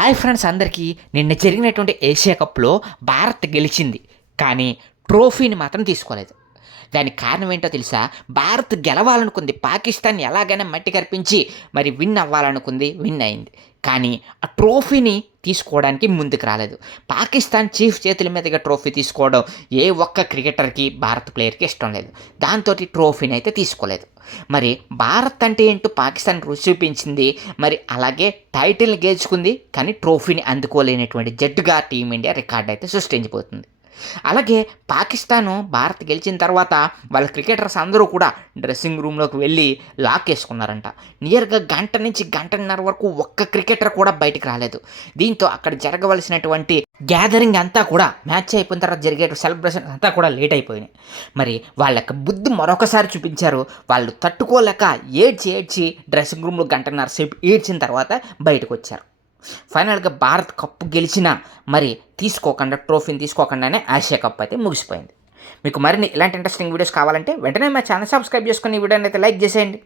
Hi friends అందరికీ నిన్న జరిగినటువంటి ఏషియా కప్లో భారత్ గెలిచింది. కానీ ట్రోఫీని మాత్రం తీసుకోలేదు. దానికి కారణం ఏంటో తెలుసా? భారత్ గెలవాలనుకుంది. పాకిస్తాన్ ఎలాగైనా మట్టి కరిపించి మరి విన్ అవ్వాలనుకుంది, విన్ అయింది. కానీ ఆ ట్రోఫీని తీసుకోవడానికి ముందుకు రాలేదు. పాకిస్తాన్ చీఫ్ చేతుల మీదుగా ట్రోఫీ తీసుకోవడం ఏ ఒక్క క్రికెటర్కి, భారత్ ప్లేయర్కి ఇష్టం లేదు. దాంతో ట్రోఫీని అయితే తీసుకోలేదు. మరి భారత్ అంటే ఏంటో పాకిస్తాన్ రుచి చూపించింది. మరి అలాగే టైటిల్ని గెలుచుకుంది. కానీ ట్రోఫీని అందుకోలేనటువంటి జట్టుగా టీమిండియా రికార్డు అయితే సృష్టించబోతుంది. అలాగే పాకిస్తాను భారత్ గెలిచిన తర్వాత వాళ్ళ క్రికెటర్స్ అందరూ కూడా డ్రెస్సింగ్ రూమ్లోకి వెళ్ళి లాక్ వేసుకున్నారంట. నియర్గా గంట నుంచి గంటన్నర వరకు ఒక్క క్రికెటర్ కూడా బయటికి రాలేదు. దీంతో అక్కడ జరగవలసినటువంటి గ్యాదరింగ్ అంతా కూడా మ్యాచ్ అయిపోయిన తర్వాత జరిగే సెలబ్రేషన్ అంతా కూడా లేట్ అయిపోయినాయి. మరి వాళ్ళకి బుద్ధి మరొకసారి చూపించారు. వాళ్ళు తట్టుకోలేక ఏడ్చి డ్రెస్సింగ్ రూమ్లో గంటన్నర సేపు ఏడ్చిన తర్వాత బయటకు వచ్చారు. ఫైనల్గా భారత్ కప్పు గెలిచినా మరి ట్రోఫీని తీసుకోకుండానే ఆసియా కప్ అయితే ముగిసిపోయింది. మీకు మరిన్ని ఇలాంటి ఇంట్రెస్టింగ్ వీడియోస్ కావాలంటే వెంటనే మా ఛానల్ సబ్స్క్రైబ్ చేసుకుని ఈ వీడియోని అయితే లైక్ చేసేయండి.